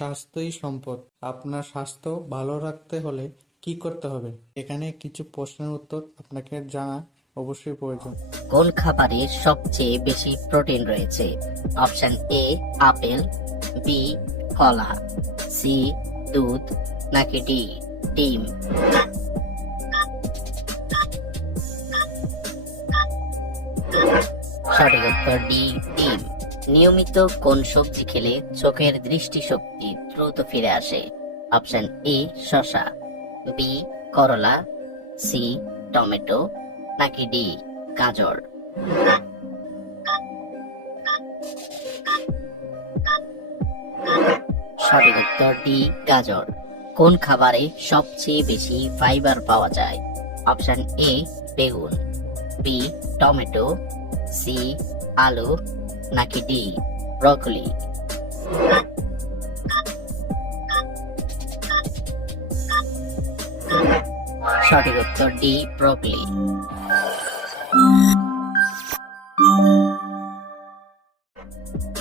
স্বাস্থ্যই সম্পদ। আপনার স্বাস্থ্য ভালো রাখতে হলে কি করতে হবে? এখানে কিছু প্রশ্নের উত্তর আপনাকে জানা অবশ্যই প্রয়োজন। কোন খাবারে সবচেয়ে বেশি প্রোটিন রয়েছে? অপশন এ আপেল, বি কলা, সি দুধ, নাকি ডি ডিম? সঠিক উত্তর ডি ডিম। নিয়মিত কোন সবজি খেলে চোখের দৃষ্টিশক্তি দ্রুত ফিরে আসে? অপশন এ শসা, বি করলা, সি টমেটো, নাকি ডি গাজর? সঠিক উত্তর ডি গাজর। কোন খাবারে সবচেয়ে বেশি ফাইবার পাওয়া যায়? অপশন এ বেগুন, বি টমেটো, সি আলু, নাকি ডি ব্রকলি? সঠিক উত্তর ডি ব্রকলি।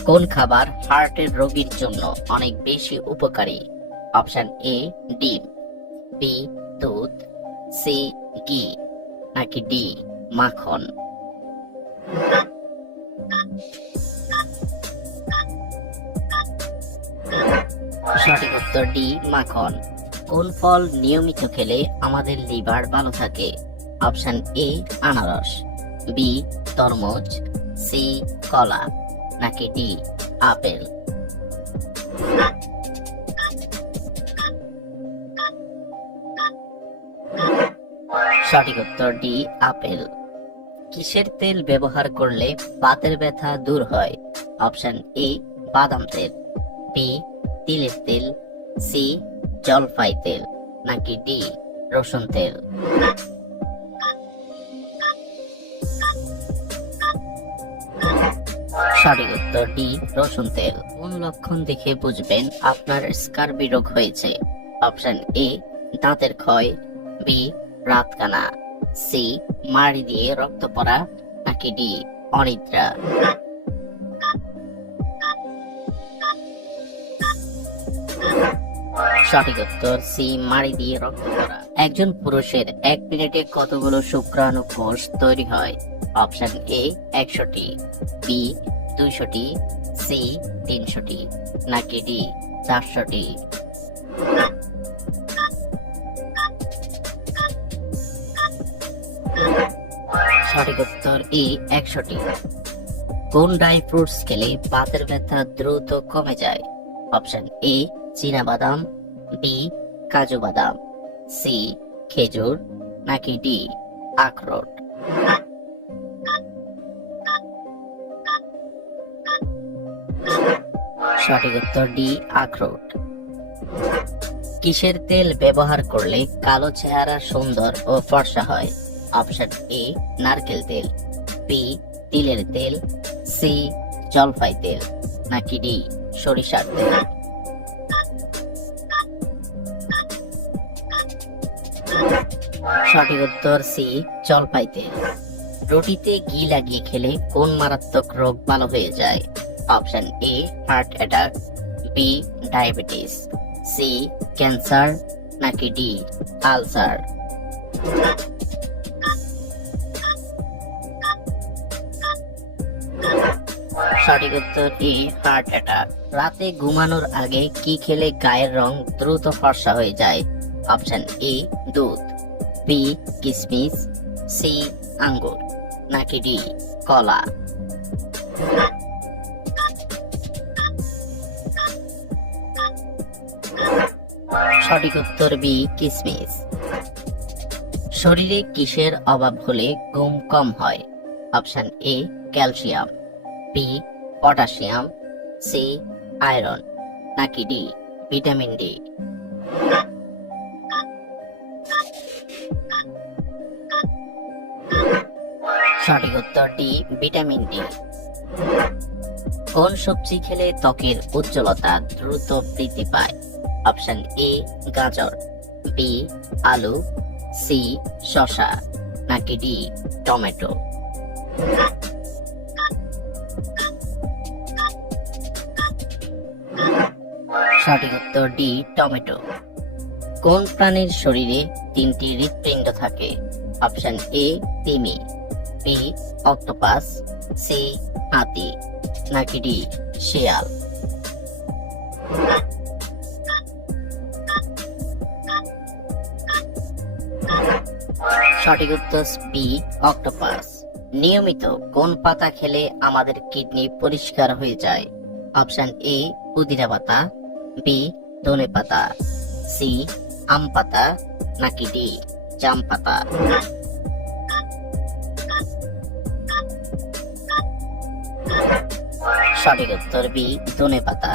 কোন খাবার হার্টের রোগীর জন্য অনেক বেশি উপকারী? অপশন এ ডিম, বি দুধ, সি ঘি, নাকি ডি মাখন? সঠিক উত্তর ডি মাখন। কোন ফল নিয়মিত খেলে আমাদের লিভার ভালো থাকে? অপশন এ আনারস, বি তরমুজ, সি কলা, নাকি ডি আপেল? সঠিক উত্তর ডি আপেল। কিসের তেল ব্যবহার করলে বাতের ব্যথা দূর হয়? অপশন এ বাদাম তেল, বি তিলের তেল, সি জলপাই তেল, নাকি ডি রসুন তেল? সঠিক উত্তর ডি রসুন তেল। কোন লক্ষণ দেখে বুঝবেন আপনার স্কারবি রোগ হয়েছে? অপশন এ দাঁতের ক্ষয়, বি রাতকানা, সি মাড়ি দিয়ে রক্ত পড়া, নাকি ডি অনিদ্রা? সঠিক উত্তর সি মাড়ি দিয়ে রক্ত পড়া। একজন পুরুষের 1 মিনিটে কতগুলো শুক্রাণু কোষ তৈরি হয়? অপশন এ 100টি, বি 200টি, সি 300টি, নাকি ডি 400টি? সঠিক উত্তর এ 100টি। কোন ড্রাই ফ্রুটস খেলে বাতের ব্যথা দ্রুত কমে যায়? অপশন এ চীনাবাদাম, বি কাজু বাদাম, সি খেজুর, নাকি ডি আখরোট? সঠিক উত্তর ডি আখরোট। কিসের তেল ব্যবহার করলে কালো চেহারা সুন্দর ও ফর্সা হয়? অপশন এ নারকেল তেল, বি তিলের তেল, সি জলপাই তেল, নাকি ডি সরিষার তেল? সঠিক উত্তর সি জলপাই তেল। রুটিতে ঘি লাগিয়ে খেলে কোন মারাত্মক রোগ ভালো হয়ে যায়? Option A heart attack, B diabetes, C cancer, নাকি ডি আলসার? সঠিক উত্তর এ হার্ট অ্যাটাক। রাতে ঘুমানোর আগে কি খেলে গায়ের রং দ্রুত ফর্সা হয়ে যায়? অপশন এ দুধ, বি কিশমিশ, সি আঙ্গুর, নাকি ডি কলা? সঠিক উত্তর বি কিশমিশ। শরীরে কিসের অভাব হলে ঘুম কম হয়? Option A calcium, B potassium, C iron, নাকি ডি ভিটামিন ডি? সঠিক উত্তর ডি ভিটামিন ডি। কোন সবজি খেলে ত্বকের উজ্জ্বলতা দ্রুত বৃদ্ধি পায়? অপশন এ গাজর, বি আলু, সি শসা, নাকি ডি টমেটো? সঠিক উত্তর ডি টমেটো। কোন প্রাণীর শরীরে 3টি হৃৎপিণ্ড থাকে? অপশন এ তিমি, বি অক্টোপাস, সি হাতি, নাকি ডি শিয়াল? সঠিক উত্তর বি অক্টোপাস। নিয়মিত কোন পাতা খেলে আমাদের কিডনি পরিষ্কার হয়ে যায়? অপশন এ পুদিনা পাতা, বি ধনে পাতা, সি আম পাতা, নাকি ডি জাম পাতা? সঠিক উত্তর বি ধনে পাতা।